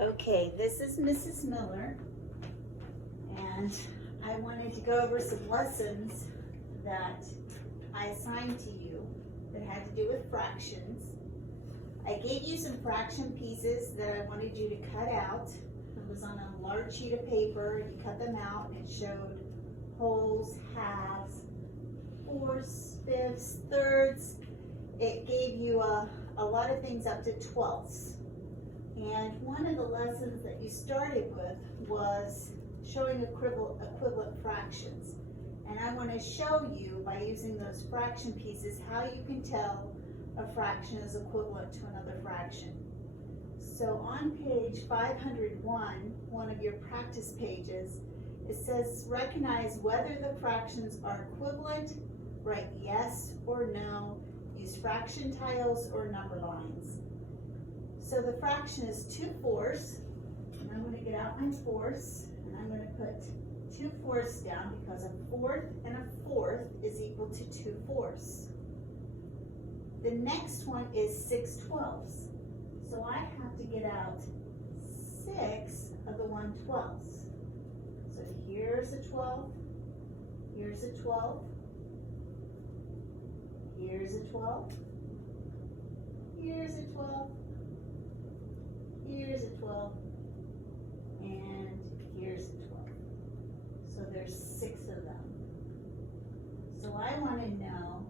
Okay, this is Mrs. Miller, and I wanted to go over some lessons that I assigned to you that had to do with fractions. I gave you some fraction pieces that I wanted you to cut out. It was on a large sheet of paper, and you cut them out, and it showed wholes, halves, fourths, fifths, thirds. It gave you a lot of things up to twelfths. And one of the lessons that you started with was showing equivalent fractions. And I want to show you, by using those fraction pieces, how you can tell a fraction is equivalent to another fraction. So on page 501, one of your practice pages, it says recognize whether the fractions are equivalent, write yes or no, use fraction tiles or number lines. So the fraction is 2/4, and I'm going to get out my fourths, and I'm going to put 2/4 down because a fourth and a fourth is equal to 2/4. The next one is 6/12. So I have to get out 6 of the 1/12. So here's a 12, here's a 12, here's a 12, here's a 12, here's a 12, and here's a 12. So there's 6 of them. So I want to know,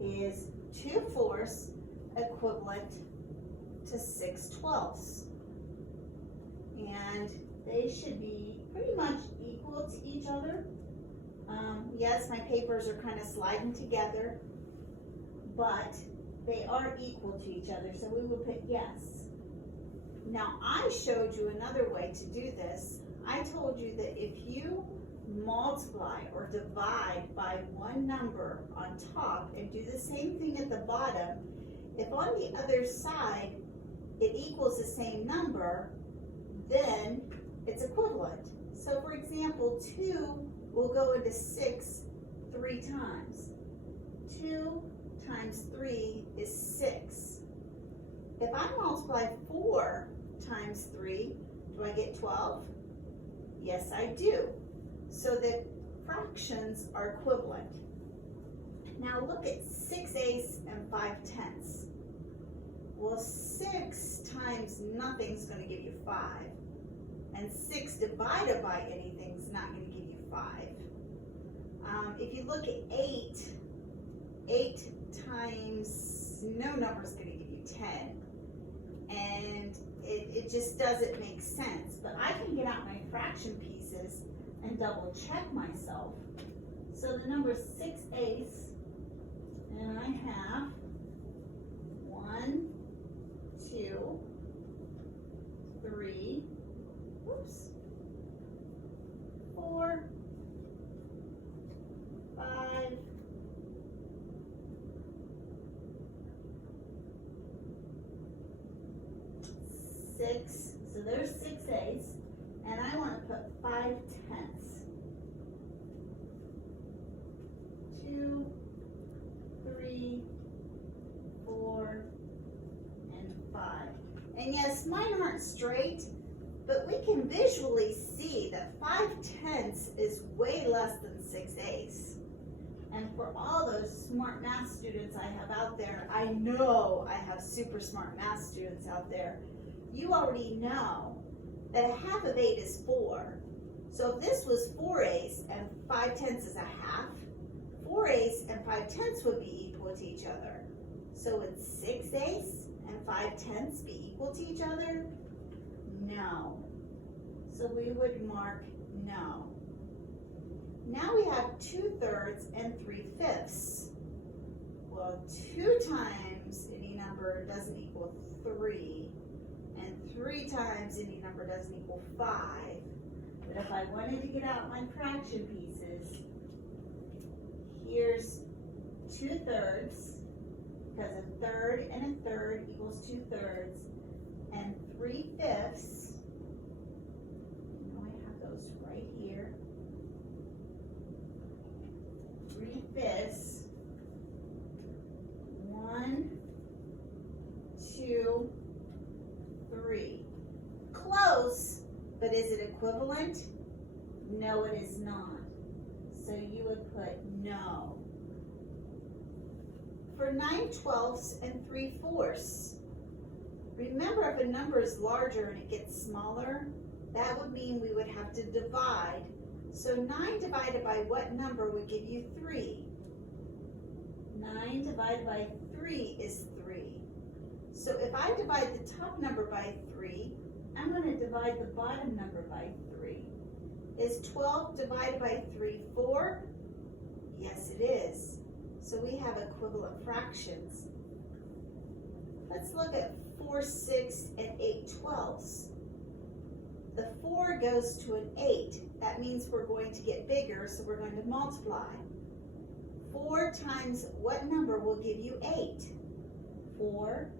is 2/4 equivalent to 6/12? And they should be pretty much equal to each other. Yes, my papers are kind of sliding together, but they are equal to each other, so we will put yes. Now, I showed you another way to do this. I told you that if you multiply or divide by one number on top and do the same thing at the bottom, if on the other side it equals the same number, then it's equivalent. So for example, 2 will go into 6 3 times. 2 times 3 is 6. If I multiply 4 times 3, do I get 12? Yes, I do. So the fractions are equivalent. Now look at 6/8 and 5/10. Well, 6 times nothing's going to give you 5. And 6 divided by anything is not going to give you 5. If you look at 8 times no number is going to give you 10. And it just doesn't make sense. But I can get out my fraction pieces and double check myself. So the number is 6/8, and I have 1, 2, 3, 4, 5, 6. So there's 6/8, and I want to put 5/10. 2, 3, 4, and 5. And yes, mine aren't straight, but we can visually see that 5/10 is way less than 6/8. And for all those smart math students I have out there, I know I have super smart math students out there, you already know that 1/2 of 8 is 4. So if this was 4/8 and 5/10 is 1/2, 4/8 and 5/10 would be equal to each other. So would 6/8 and 5/10 be equal to each other? No. So we would mark no. Now we have 2/3 and 3/5. Well, 2 times any number doesn't equal 3, and 3 times any number doesn't equal 5. But if I wanted to get out my fraction pieces, here's 2/3, because a third and a third equals 2/3, and 3/5. I have those right here. 3/5. 1, 2, 3. close, but is it equivalent? No, it is not. So you would put no. For 9/12 and 3/4, remember if a number is larger and it gets smaller, that would mean we would have to divide. So 9 divided by what number would give you 3? 9 divided by 3 is 3. So if I divide the top number by 3, I'm going to divide the bottom number by 3. Is 12 divided by 3 4? Yes, it is. So we have equivalent fractions. Let's look at 4/6 and 8/12. The 4 goes to an 8. That means we're going to get bigger, so we're going to multiply. 4 times what number will give you 8? 4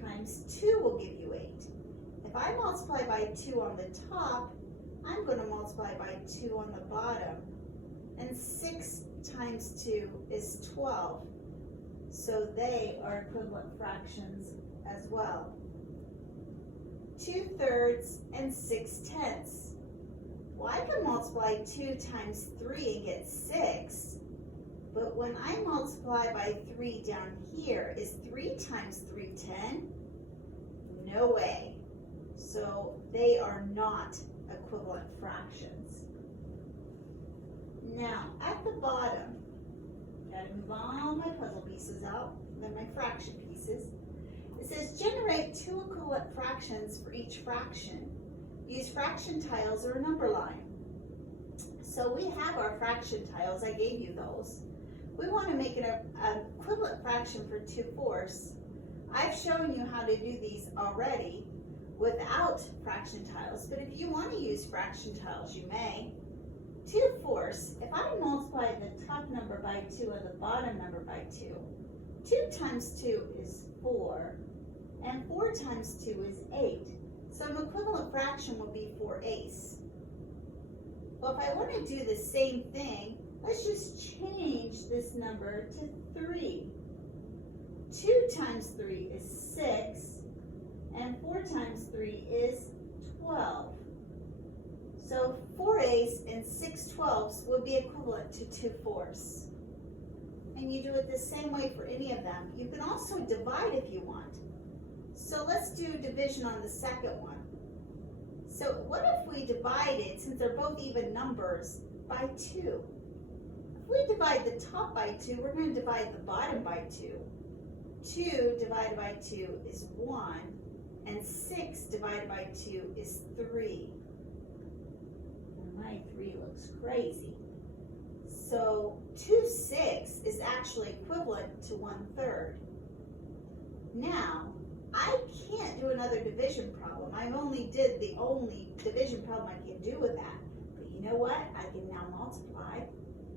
times 2 will give you 8. If I multiply by 2 on the top, I'm going to multiply by 2 on the bottom. And 6 times 2 is 12. So they are equivalent fractions as well. 2/3 and 6/10. Well, I can multiply 2 times 3 and get 6. But when I multiply by 3 down here, is 3 times 3 10? No way. So they are not equivalent fractions. Now, at the bottom, gotta move all my puzzle pieces out, then my fraction pieces. It says generate 2 equivalent fractions for each fraction. Use fraction tiles or a number line. So we have our fraction tiles, I gave you those. We want to make it an equivalent fraction for 2/4. I've shown you how to do these already without fraction tiles, but if you want to use fraction tiles, you may. 2/4, if I multiply the top number by 2 and the bottom number by 2, 2 times 2 is 4, and 4 times 2 is 8. So an equivalent fraction will be 4/8. Well, if I want to do the same thing, let's just change this number to 3. 2 times 3 is 6, and 4 times 3 is 12. So 4/8 and 6/12 would be equivalent to 2/4. And you do it the same way for any of them. You can also divide if you want. So let's do division on the second one. So what if we divided, since they're both even numbers, by 2? If we divide the top by 2, we're going to divide the bottom by 2. 2 divided by 2 is 1, and 6 divided by 2 is 3. And my 3 looks crazy. So 2/6 is actually equivalent to 1/3. Now, I can't do another division problem. I only did the only division problem I can do with that. But you know what? I can now multiply.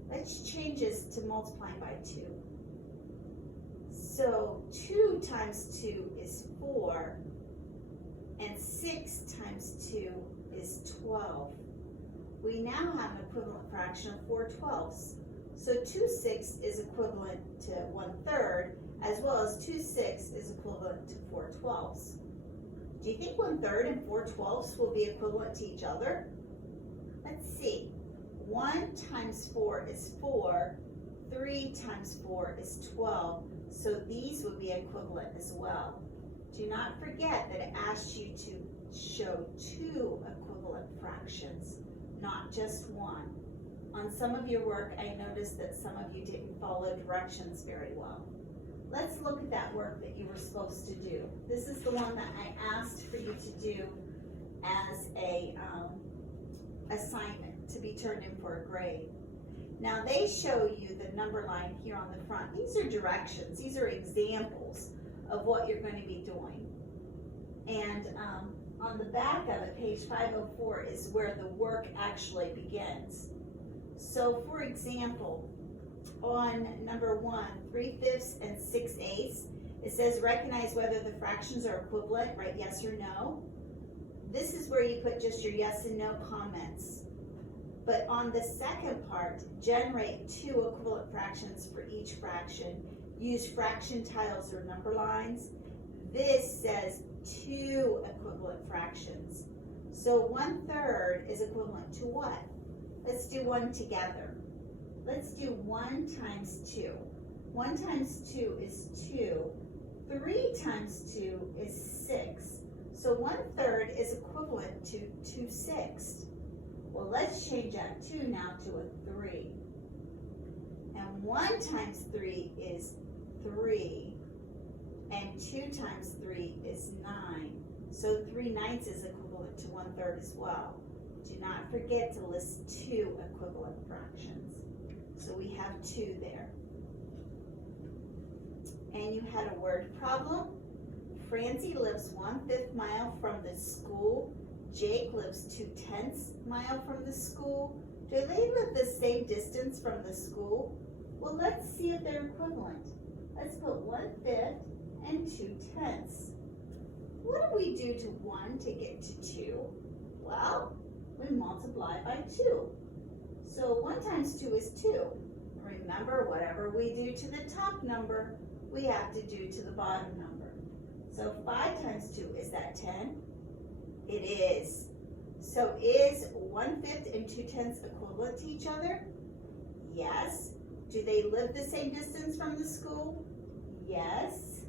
Let's change this to multiplying by 2. So 2 times 2 is 4, and 6 times 2 is 12. We now have an equivalent fraction of 4/12. So 2/6 is equivalent to 1/3, as well as 2/6 is equivalent to 4/12. Do you think 1/3 and 4/12 will be equivalent to each other? Let's see. 1 times 4 is 4. 3 times 4 is 12. So these would be equivalent as well. Do not forget that it asked you to show 2 equivalent fractions, not just 1. On some of your work, I noticed that some of you didn't follow directions very well. Let's look at that work that you were supposed to do. This is the one that I asked for you to do as a assignment to be turned in for a grade. Now they show you the number line here on the front. These are directions. These are examples of what you're going to be doing. And on the back of it, page 504, is where the work actually begins. So for example, on number 1, 3/5 and 6/8, it says recognize whether the fractions are equivalent, write yes or no. This is where you put just your yes and no comments. But on the second part, generate 2 equivalent fractions for each fraction. Use fraction tiles or number lines. This says 2 equivalent fractions. So 1/3 is equivalent to what? Let's do one together. Let's do 1 times 2. 1 times 2 is 2. 3 times 2 is 6. So 1/3 is equivalent to 2/6. Well, let's change that 2 now to a 3. And 1 times 3 is 3. And 2 times 3 is 9. So 3/9 is equivalent to 1/3 as well. Do not forget to list 2 equivalent fractions. So we have 2 there. And you had a word problem. Francie lives 1/5 mile from the school. Jake lives 2/10 mile from the school. Do they live the same distance from the school? Well, let's see if they're equivalent. Let's put 1/5 and 2/10. What do we do to 1 to get to 2? Well, we multiply by 2. So 1 times 2 is 2. Remember, whatever we do to the top number, we have to do to the bottom number. So 5 times 2, is that 10? It is. So is 1/5 and 2/10 equivalent to each other? Yes. Do they live the same distance from the school? Yes.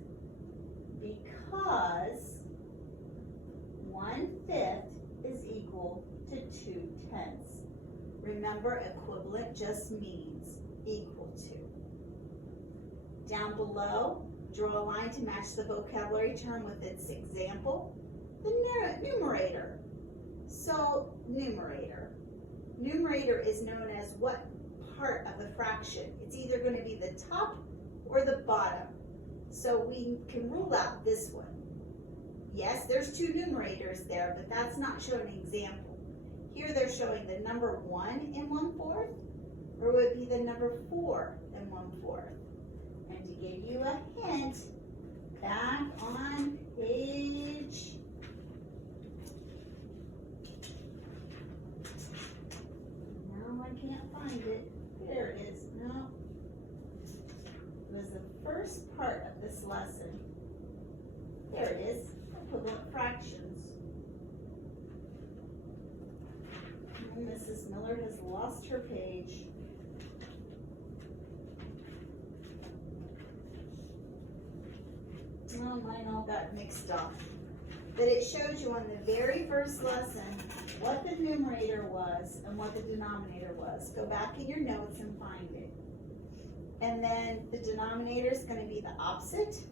Because 1/5 is equal to 2/10. Remember, equivalent just means equal to. Down below, draw a line to match the vocabulary term with its example, the numerator. So, numerator. Numerator is known as what part of the fraction? It's either going to be the top or the bottom. So we can rule out this one. Yes, there's 2 numerators there, but that's not showing an example. Here they're showing the number 1 and 1/4, or would it be the number 4 and 1/4? And to give you a hint, back on page 'it. No. It was the first part of this lesson. There it is, equivalent fractions. And Mrs. Miller has lost her page. Oh, mine all got mixed up. But it showed you on the very first lesson what the numerator was and what the denominator was. Go back in your notes and find it. And then the denominator is going to be the opposite.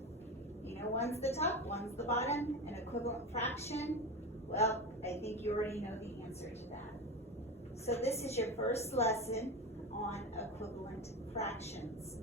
You know, one's the top, one's the bottom. An equivalent fraction, well, I think you already know the answer to that. So this is your first lesson on equivalent fractions.